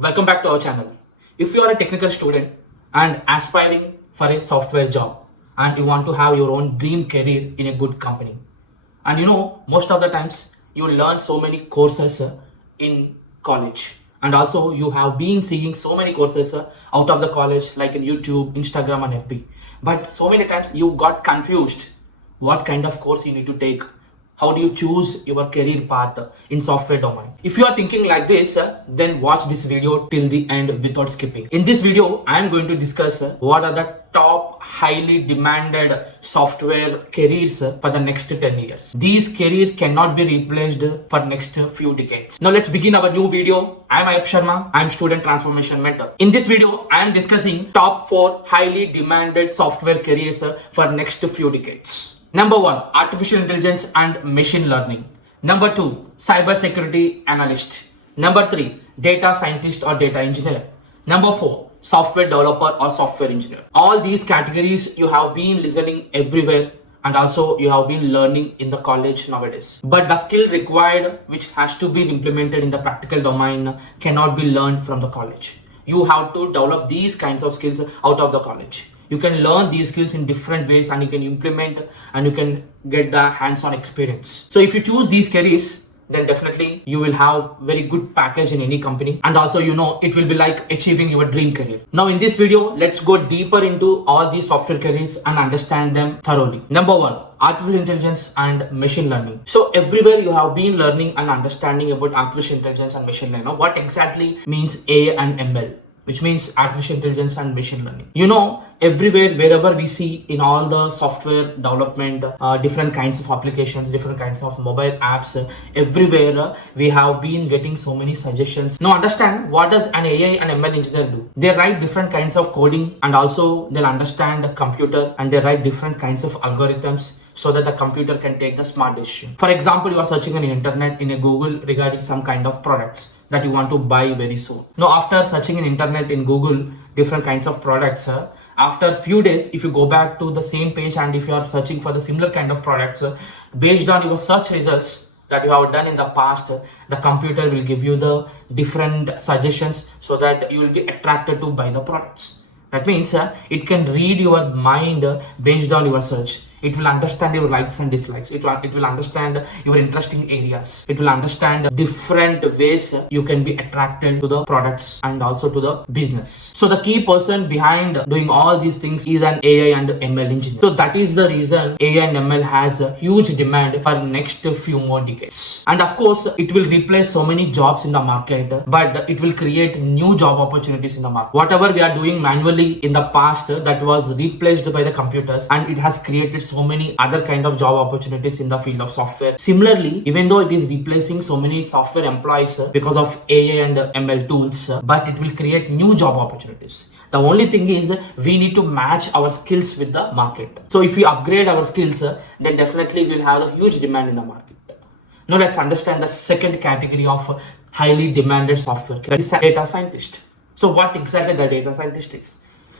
Welcome back to our channel. If you are a technical student and aspiring for a software job and you want to have your own dream career in a good company, and most of the times you learn so many courses in college, and also you have been seeing so many courses out of the college like in YouTube, Instagram, and FB. But so many times you got confused what kind of course you need to take. How do you choose your career path in software domain? If you are thinking like this, then watch this video till the end without skipping. In this video, I am going to discuss what are the top highly demanded software careers for the next 10 years. These careers cannot be replaced for next few decades. Now let's begin our new video. I am Ayap Sharma. I am student transformation mentor. In this video, I am discussing top 4 highly demanded software careers for next few decades. Number 1, artificial intelligence and machine learning. Number 2, cybersecurity analyst. Number 3, data scientist or data engineer. Number 4, software developer or software engineer. All these categories you have been listening everywhere, and also you have been learning in the college nowadays. But the skill required, which has to be implemented in the practical domain, cannot be learned from the college. You have to develop these kinds of skills out of the college. You can learn these skills in different ways and you can implement and you can get the hands-on experience. So if you choose these careers, then definitely you will have very good package in any company, and also it will be like achieving your dream career. Now in this video, let's go deeper into all these software careers and understand them thoroughly. Number 1, artificial intelligence and machine learning. So everywhere you have been learning and understanding about artificial intelligence and machine learning. Now what exactly means AI and ML, which means artificial intelligence and machine learning? Everywhere, wherever we see in all the software development, different kinds of applications, different kinds of mobile apps, everywhere we have been getting so many suggestions. Now understand, what does an AI and ML engineer do? They write different kinds of coding, and also they'll understand the computer, and they write different kinds of algorithms so that the computer can take the smart decision. For example, you are searching on the internet in a Google regarding some kind of products that you want to buy very soon. Now after searching in internet in Google different kinds of products, after a few days, if you go back to the same page and if you are searching for the similar kind of products, based on your search results that you have done in the past, the computer will give you the different suggestions so that you will be attracted to buy the products. That means it can read your mind based on your search. It will understand your likes and dislikes. It will understand your interesting areas. It will understand different ways you can be attracted to the products and also to the business. So the key person behind doing all these things is an AI and ML engineer. So that is the reason AI and ML has a huge demand for next few more decades. And of course, it will replace so many jobs in the market, but it will create new job opportunities in the market. Whatever we are doing manually in the past, that was replaced by the computers, and it has created so many other kind of job opportunities in the field of software. Similarly, even though it is replacing so many software employees because of AI and ML tools, but it will create new job opportunities. The only thing is we need to match our skills with the market. So if we upgrade our skills, then definitely we'll have a huge demand in the market. Now let's understand the second category of highly demanded software, that is data scientist. So what exactly the data scientist is?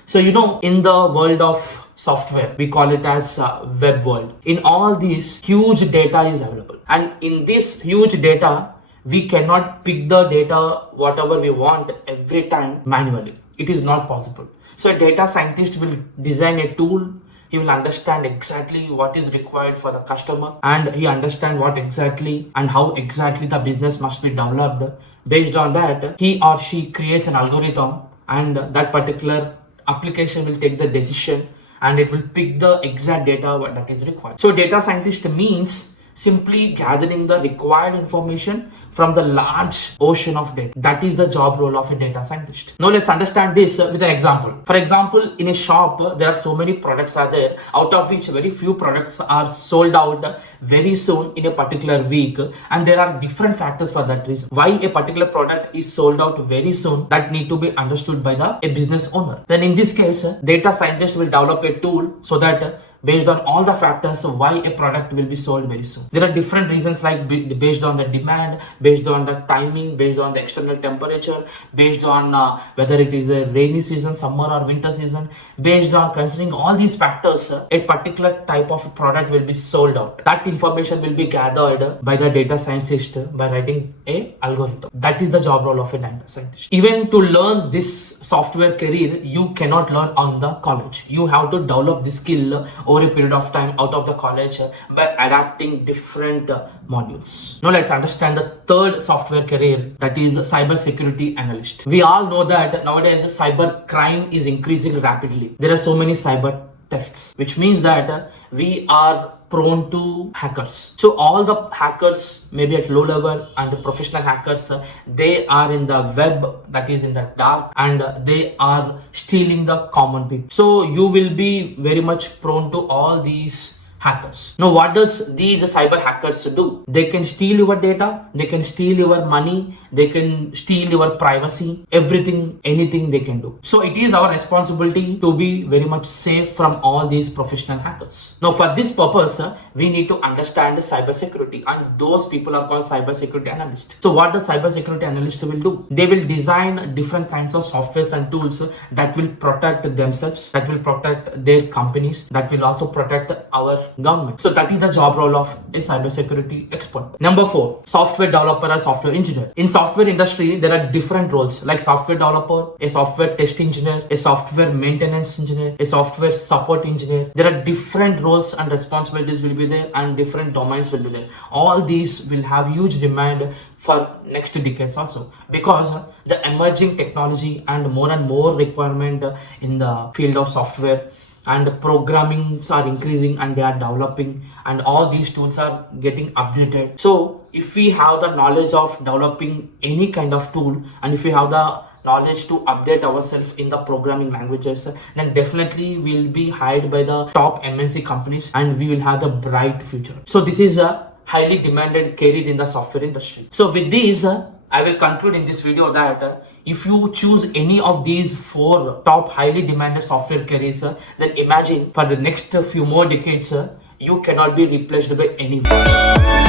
So in the world of software, we call it as web world. In all these, huge data is available, and in this huge data, we cannot pick the data whatever we want every time manually. It is not possible. So a data scientist will design a tool. He will understand exactly what is required for the customer, and he understand what exactly and how exactly the business must be developed. Based on that, he or she creates an algorithm, and that particular application will take the decision and it will pick the exact data that is required. So data scientist means simply gathering the required information from the large ocean of data. That is the job role of a data scientist. Now let's understand this with an example. For example, in a shop, there are so many products are there, out of which very few products are sold out very soon in a particular week, and there are different factors for that reason. Why a particular product is sold out very soon, that need to be understood by a business owner. Then in this case, data scientist will develop a tool so that based on all the factors why a product will be sold very soon. There are different reasons like based on the demand, based on the timing, based on the external temperature, based on whether it is a rainy season, summer or winter season. Based on considering all these factors, a particular type of product will be sold out. That information will be gathered by the data scientist by writing a algorithm. That is the job role of a data scientist. Even to learn this software career, you cannot learn on the college. You have to develop this skill over a period of time out of the college by adapting different modules. Now let's understand the third software career, that is cybersecurity analyst. We all know that nowadays cyber crime is increasing rapidly. There are so many cyber thefts, which means that we are prone to hackers. So all the hackers, maybe at low level, and the professional hackers, they are in the web, that is in the dark, and they are stealing the common people. So you will be very much prone to all these hackers. Now what does these cyber hackers do? They can steal your data, they can steal your money, they can steal your privacy, everything, anything they can do. So it is our responsibility to be very much safe from all these professional hackers. Now for this purpose, we need to understand the cybersecurity, and those people are called cybersecurity analysts. So what the cybersecurity analyst will do? They will design different kinds of softwares and tools that will protect themselves, that will protect their companies, that will also protect our government. So that is the job role of a cybersecurity expert. Number 4, software developer or software engineer. In software industry, there are different roles like software developer, a software test engineer, a software maintenance engineer, a software support engineer. There are different roles and responsibilities will be there, and different domains will be there. All these will have huge demand for next decades also, because the emerging technology and more requirement in the field of software and programming are increasing, and they are developing, and all these tools are getting updated. So if we have the knowledge of developing any kind of tool, and if we have the knowledge to update ourselves in the programming languages, then definitely we'll be hired by the top MNC companies, and we will have the bright future. So this is a highly demanded career in the software industry. So with these, I will conclude in this video that if you choose any of these 4 top highly demanded software careers, then imagine for the next few more decades, you cannot be replaced by anyone.